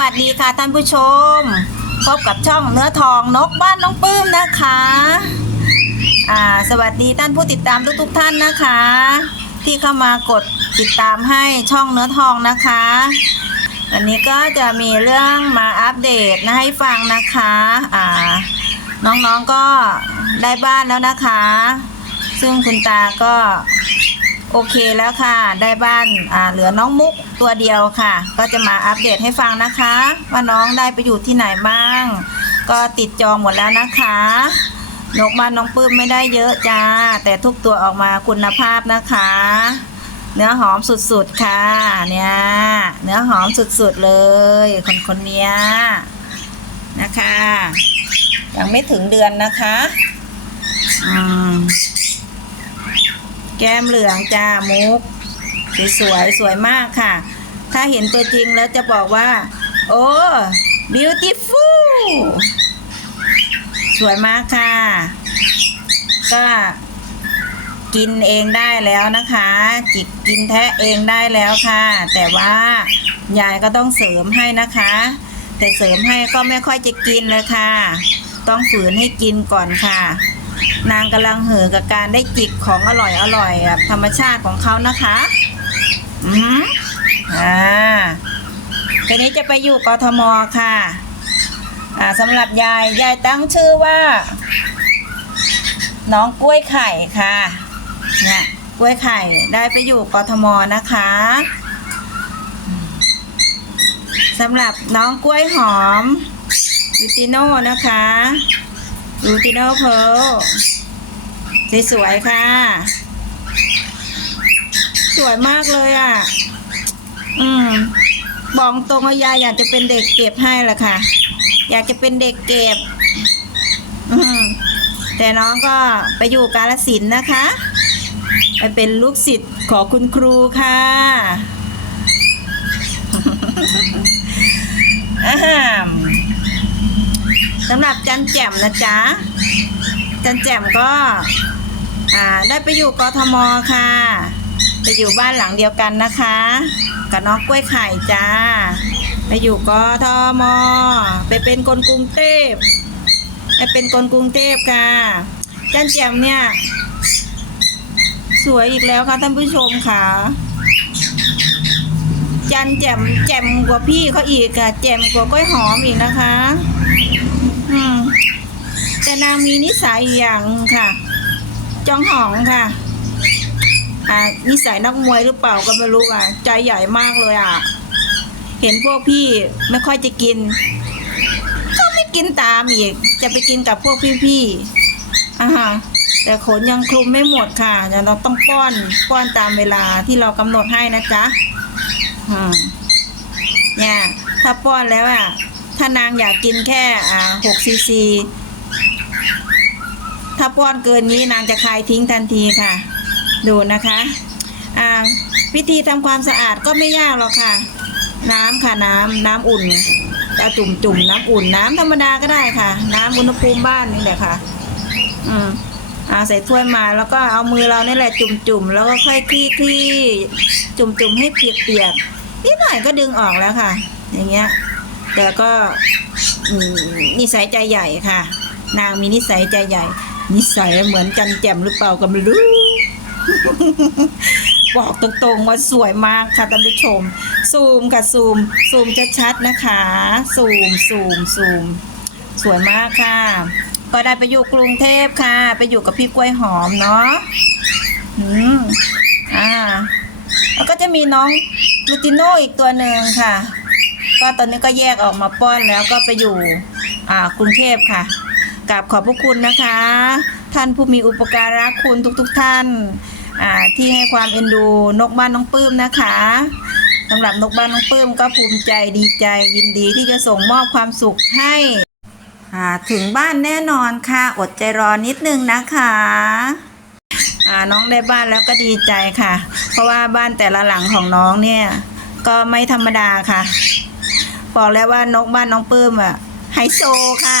วัสดีค่ะท่านผู้ชม พบกับช่องเนื้อทองนกบ้านน้องปื้มนะคะอ่าสวัสดีท่านผู้ติดตามทุกๆท่านนะคะ ที่เข้ามากดติดตามให้ช่องเนื้อทองนะคะ วันนี้ก็จะมีเรื่องมาอัปเดตนะให้ฟังนะคะอ่าน้องๆก็ได้บ้านแล้วนะคะ ซึ่งคุณตาก็โอเคแล้วค่ะ ได้บ้านอ่าเหลือน้องมุก ตัวเดียวค่ะ ก็จะมาอัปเดตให้ฟังนะคะ ว่าน้องได้ไปอยู่ที่ไหนบ้าง ก็ติดจองหมดแล้วนะคะนกบ้านน้องปื้มไม่ได้เยอะจ้า แต่ทุกตัวออกมาคุณภาพนะคะ เนื้อหอมสุดๆค่ะ เนี่ย เนื้อหอมสุดๆเลย คนคนๆเนี้ยนะคะ ยังไม่ถึงเดือนนะคะอืมแก้มเหลืองจ้ามุก สวยๆสวยมากค่ะ ถ้าเห็นตัวจริงแล้วจะบอกว่า โอ้ beautiful สวยมากค่ะ ก็กินเองได้แล้วนะคะ จิกกินแทะเองได้แล้วค่ะ แต่ว่ายายก็ต้องเสริมให้นะคะ แต่เสริมให้ก็ไม่ค่อยจะกินเลยค่ะ ต้องฝืนให้กินก่อนค่ะ นางกำลังเห่อกับการได้จิกของอร่อยอร่อยแบบธรรมชาติของเขานะคะ อือหืออ่า ทีนี้จะไปอยู่กทมค่ะอ่าสำหรับยายยายตั้งชื่อว่า น้องกล้วยไข่ค่ะเนี่ยกล้วยไข่ได้ไปอยู่กทมนะคะสำหรับน้องกล้วยหอมยูติโน่นะคะยูติโน่เพลสวยๆค่ะ สวยมากเลยอะ อืม บอกตรงว่ายายอยากจะเป็นเด็กเก็บให้ละค่ะ อยากจะเป็นเด็กเก็บ อืมแต่น้องก็ไปอยู่กาลสินนะคะ ไปเป็นลูกศิษย์ของคุณครูค่ะสำหรับจันแจ่มนะจ๊ะ จันแจ่มก็ได้ไปอยู่กทมค่ะ ไปอยู่บ้านหลังเดียวกันนะคะ กับน้องกล้วยไข่จ้า ไปอยู่กทมไปเป็นคนกรุงเทพไปเป็นคนกรุงเทพค่ะจันแจมเนี่ย สวยอีกแล้วค่ะท่านผู้ชมค่ะ จันแจมแจมกว่าพี่เขาอีกค่ะแจมกว่ากล้วยหอมอีกนะคะ อืมแต่นางมีนิสัยอย่างค่ะ จองหองค่ะ นิสัยนักมวยหรือเปล่าก็ไม่รู้อะใจใหญ่มากเลยอะ เห็นพวกพี่ไม่ค่อยจะกิน ก็ไม่กินตามอีก จะไปกินกับพวกพี่ๆอ่าฮะแต่ขนยังคลุมไม่หมดค่ะเดี๋ยวเราต้องป้อนป้อนตามเวลาที่เรากำหนดให้นะจ๊ะเนี่ยถ้าป้อนแล้วอะถ้านางอยากกินแค่อ่าหกซีซีถ้าป้อนเกินนี้นางจะคายทิ้งทันทีค่ะ ดูนะคะอ่าวิธีทำความสะอาดก็ไม่ยากหรอกค่ะ น้ำค่ะน้ำน้ำอุ่นเอาจุ่มจุ่มน้ำอุ่นน้ำธรรมดาก็ได้ค่ะ น้ำอุณหภูมิบ้านนี่แหละค่ะ อืมอ่าใส่ถ้วยมาแล้วก็เอามือเรานี่แหละจุ่มจุ่มแล้วก็ค่อยคลี่คลี่จุ่มจุ่มให้เปียกเปียกนิดหน่อยก็ดึงออกแล้วค่ะ อย่างเงี้ย แต่ก็นิสัยใจใหญ่ค่ะ นางมีนิสัยใจใหญ่ นิสัยเหมือนจันแจ่มหรือเปล่าก็ไม่รู้ บอกตรงๆว่าสวยมากค่ะท่านผู้ชม ซูมค่ะซูม ซูมชัดๆนะคะ ซูมซูมซูม สวยมากค่ะ ก็ได้ไปอยู่กรุงเทพค่ะ ไปอยู่กับพี่กล้วยหอมเนาะอืมอ่า แล้วก็จะมีน้องลูติโน่อีกตัวหนึ่งค่ะ ก็ตอนนี้ก็แยกออกมาป้อนแล้วก็ไปอยู่ อ่ากรุงเทพค่ะกราบขอบพระคุณนะคะ ท่านผู้มีอุปการะคุณทุกๆทท่านที่ให้ความเอ็นดูนกบ้านน้องปื้มนะคะสำหรับนกบ้านน้องปื้มก็ภูมิใจดีใจยินดีที่จะส่งมอบความสุขให้ถึงบ้านแน่นอนค่ะ อดใจรอนิดนึงนะคะน้องได้บ้านแล้วก็ดีใจค่ะ เพราะว่าบ้านแต่ละหลังของน้องเนี่ยก็ไม่ธรรมดาค่ะ บอกแล้วว่านกบ้านน้องปื้มอะไฮโซค่ะ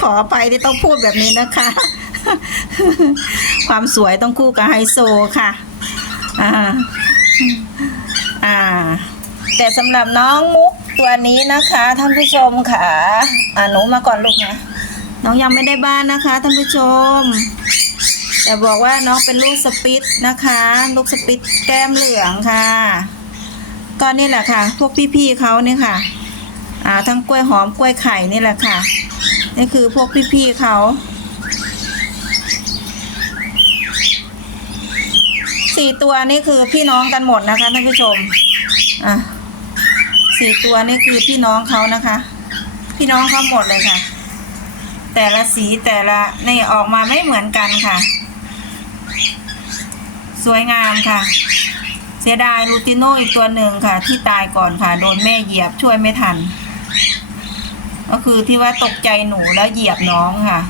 ขอไปที่ต้องพูดแบบนี้นะคะ ความสวยต้องคู่กับไฮโซค่ะ อ่า อ่า แต่สำหรับน้องมุกตัวนี้นะคะท่านผู้ชมค่ะ อ่าหนูมาก่อนลูกนะน้องยังไม่ได้บ้านนะคะท่านผู้ชมแต่บอกว่าน้องเป็นลูกสปิตนะคะ ลูกสปิตแก้มเหลืองค่ะก็นี่แหละค่ะ พวกพี่ๆเขาเนี่ยค่ะ อ่าทั้งกล้วยหอมกล้วยไข่นี่แหละค่ะ นี่คือพวกพี่ๆเขาสี่ตัวนี่คือพี่น้องกันหมดนะคะท่านผู้ชม อะสี่ตัวนี่คือพี่น้องเขานะคะ พี่น้องเขาหมดเลยค่ะ แต่ละสีแต่ละนี่ออกมาไม่เหมือนกันค่ะ สวยงามค่ะ เสียดายลูติโนอีกตัวหนึ่งค่ะ ที่ตายก่อนค่ะ โดนแม่เหยียบช่วยไม่ทัน ก็คือที่ว่าตกใจหนูแล้วเหยียบน้องค่ะ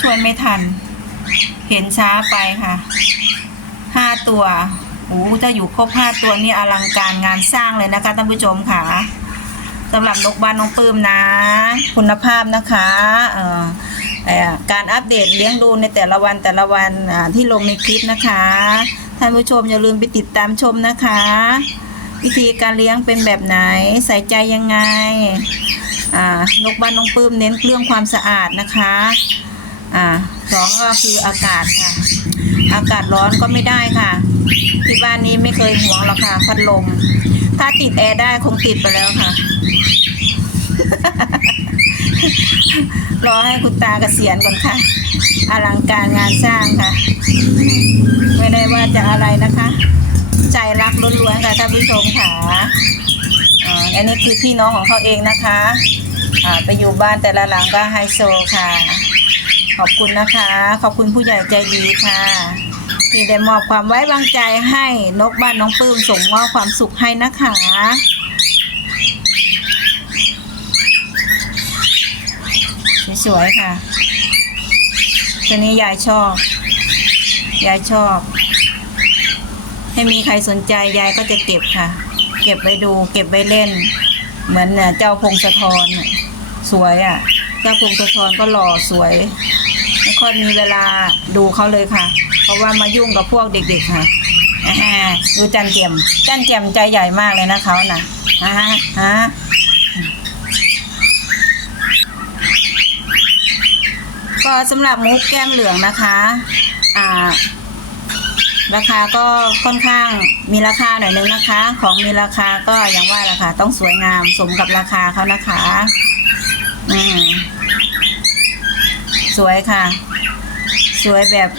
ช่วยไม่ทัน เห็นช้าไปค่ะห้าตัวโอ้ถ้าอยู่ครบห้าตัวนี่อลังการงานสร้างเลยนะคะท่านผู้ชมค่ะสำหรับนกบ้านน้องปื้มนะ คุณภาพนะคะเอ่อการอัปเดตเลี้ยงดูในแต่ละวันแต่ละวันที่ลงในคลิปนะคะ ท่านผู้ชมอย่าลืมไปติดตามชมนะคะ วิธีการเลี้ยงเป็นแบบไหน ใส่ใจยังไงนกบ้านน้องปื้มเน้นเรื่องความสะอาดนะคะอ่าสองก็คืออากาศค่ะ อากาศร้อนก็ไม่ได้ค่ะ ที่บ้านนี้ไม่เคยห่วงหรอกค่ะพัดลม ถ้าติดแอร์ได้คงติดไปแล้วค่ะ รอให้คุณตาเกษียณก่อนค่ะ อลังการงานสร้างค่ะ ไม่ได้ว่าจะอะไรนะคะ ใจรักล้วนๆค่ะท่านผู้ชมค่ะอ่าอันนี้คือพี่น้องของเขาเองนะคะอ่าไปอยู่บ้านแต่ละหลังก็ไฮโซค่ะ ขอบคุณนะคะ ขอบคุณผู้ใหญ่ใจดีค่ะที่ได้มอบความไว้วางใจให้นกบ้านน้องปื้มส่งมอบความสุขให้นะคะสวยๆค่ะตัวนี้ยายชอบ ยายชอบ ให้มีใครสนใจยายก็จะเก็บค่ะ เก็บไว้ดู เก็บไว้เล่น เหมือนเนี่ยเจ้าพงศธรสวยอะ เจ้าพงศธรก็หล่อสวยไม่ค่อยมีเวลาดูเขาเลยค่ะ เพราะว่ามายุ่งกับพวกเด็ก ๆ ค่ะดูจันเจียมจันเจียมใจใหญ่มากเลยนะเขาน่ะอ่าฮะก็สำหรับมุกแก้มเหลืองนะคะ อ่า ราคาก็ค่อนข้างมีราคาหน่อยนึงนะคะ ของมีราคาก็อย่างว่าแหละค่ะต้องสวยงามสมกับราคาเขานะคะอืมสวยค่ะ สวยแบบ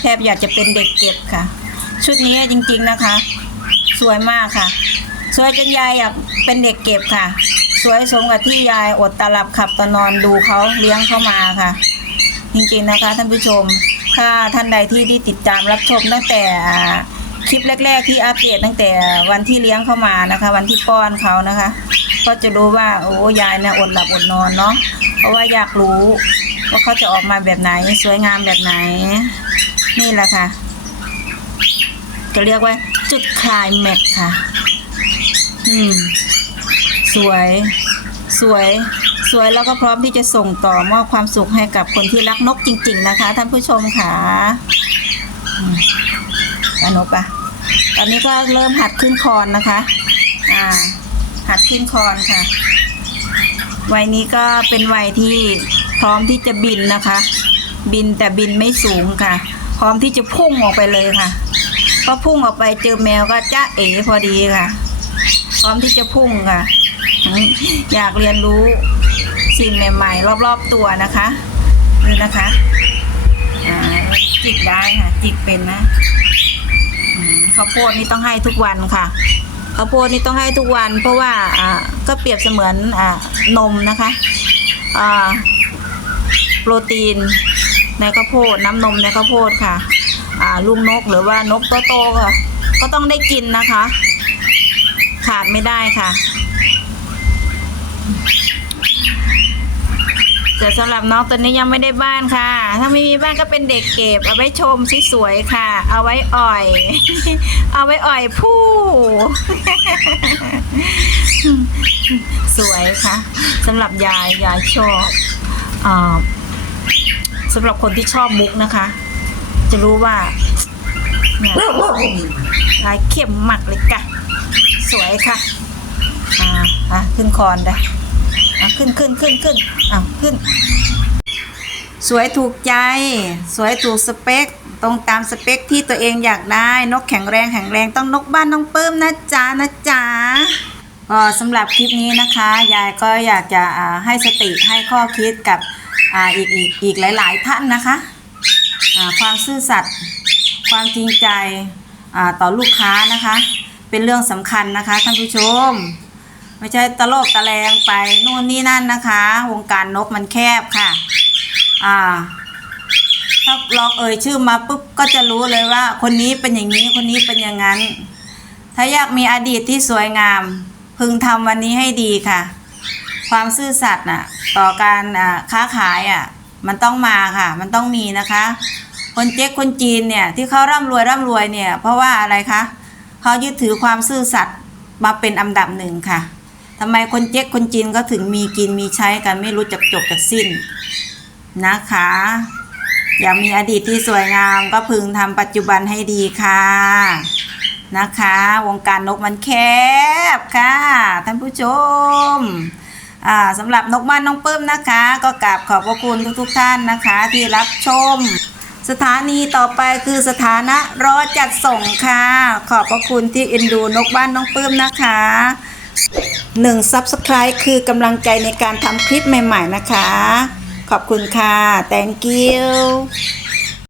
แทบอยากจะเป็นเด็กเก็บค่ะ ชุดนี้จริงๆนะคะ สวยมากค่ะ สวยจนยายอยากเป็นเด็กเก็บค่ะ สวยสมกับที่ยายอดตาลับขับตานอนดูเขาเลี้ยงเข้ามาค่ะ จริงๆนะคะท่านผู้ชม ถ้าท่านใดที่ได้ติดตามรับชมตั้งแต่คลิปแรก ๆ ที่อัปเดตตั้งแต่วันที่เลี้ยงเข้ามานะคะ วันที่ป้อนเขานะคะ ก็จะรู้ว่าโอ้ยายเนี่ยอดหลับอดนอนเนาะเพราะว่าอยากรู้ว่าเขาจะออกมาแบบไหนสวยงามแบบไหน นี่แหละค่ะ จะเรียกว่าจุดคลายแม็กค่ะ อืม สวย สวย สวยแล้วก็พร้อมที่จะส่งต่อมอบความสุขให้กับคนที่รักนกจริง ๆ นะคะ ท่านผู้ชมค่ะอืมแล้วนกอะตอนนี้ก็เริ่มหัดขึ้นคอนนะคะ อ่า หัดขึ้นคอนค่ะ วัยนี้ก็เป็นวัยที่พร้อมที่จะบินนะคะ บินแต่บินไม่สูงค่ะ พร้อมที่จะพุ่งออกไปเลยค่ะพอพุ่งออกไปเจอแมวก็จ้าเอ๋พอดีค่ะ พร้อมที่จะพุ่งค่ะ อยากเรียนรู้ สิ่งใหม่ๆ รอบๆตัวนะคะนี่นะคะจิกได้ค่ะ จิกเป็นนะข้าวโพดนี่ต้องให้ทุกวันค่ะข้าวโพดนี่ต้องให้ทุกวัน เพราะว่าอ่าก็เปรียบเสมือนอ่านมนะคะอ่าโปรตีนในข้าวโพดน้ำนมในข้าวโพดค่ะอ่าลูกนกหรือว่านกโตๆค่ะก็ต้องได้กินนะคะ ขาดไม่ได้ค่ะ แต่สำหรับน้องตัวนี้ยังไม่ได้บ้านค่ะ ถ้าไม่มีบ้านก็เป็นเด็กเก็บ เอาไว้ชมสวยๆค่ะ เอาไว้อ่อย เอาไว้อ่อยผู้สวยค่ะสำหรับยายยายชอบอสำหรับคนที่ชอบมุกนะคะ จะรู้ว่าเนี่ยลายเข้มมากเลยค่ะ สวยค่ะ อ่าอะขึ้นคอนได้ อะขึ้นขึ้นขึ้นขึ้นอะขึ้น สวยถูกใจ สวยถูกสเปค ตรงตามสเปคที่ตัวเองอยากได้ นกแข็งแรงแข็งแรงต้องนกบ้านน้องปื้มนะจ๊ะนะจ๊ะก็สำหรับคลิปนี้นะคะ ยายก็อยากจะให้สติให้ข้อคิดกับออีกอีกอีกหลาย ๆ ท่านนะคะความซื่อสัตย์ความจริงใจต่อลูกค้านะคะ เป็นเรื่องสำคัญนะคะท่านผู้ชม ไม่ใช่ตะโลกตะแลงไปนู่นนี่นั่นนะคะ วงการนกมันแคบค่ะ อ่า ถ้าลองเอ่ยชื่อมาปุ๊บก็จะรู้เลยว่า คนนี้เป็นอย่างนี้คนนี้เป็นอย่างนั้น ถ้าอยากมีอดีตที่สวยงาม พึงทำวันนี้ให้ดีค่ะ ความซื่อสัตย์น่ะ ต่อการค้าขายอะ มันต้องมาค่ะ มันต้องมีนะคะ คนเจ๊กคนจีนเนี่ย ที่เขาร่ำรวยร่ำรวยเนี่ย เพราะว่าอะไรคะเขายึดถือความซื่อสัตย์มาเป็นอันดับหนึ่งค่ะ ทำไมคนเจ๊กคนจีนก็ถึงมีกินมีใช้กันไม่รู้จักจบจากสิ้นนะคะ อย่ามีอดีตที่สวยงามก็พึงทำปัจจุบันให้ดีค่ะนะคะ วงการนกมันแคบค่ะท่านผู้ชมสำหรับนกบ้านน้องปื้มนะคะ ก็กราบขอบพระคุณทุกๆท่านนะคะ ที่รับชม สถานีต่อไปคือสถานะรอจัดส่งค่ะ ขอบพระคุณที่เอ็นดูนกบ้านน้องปื้มนะคะ หนึ่ง Subscribe คือกำลังใจในการทำคลิปใหม่ ๆ นะคะ ขอบคุณค่ะ thank you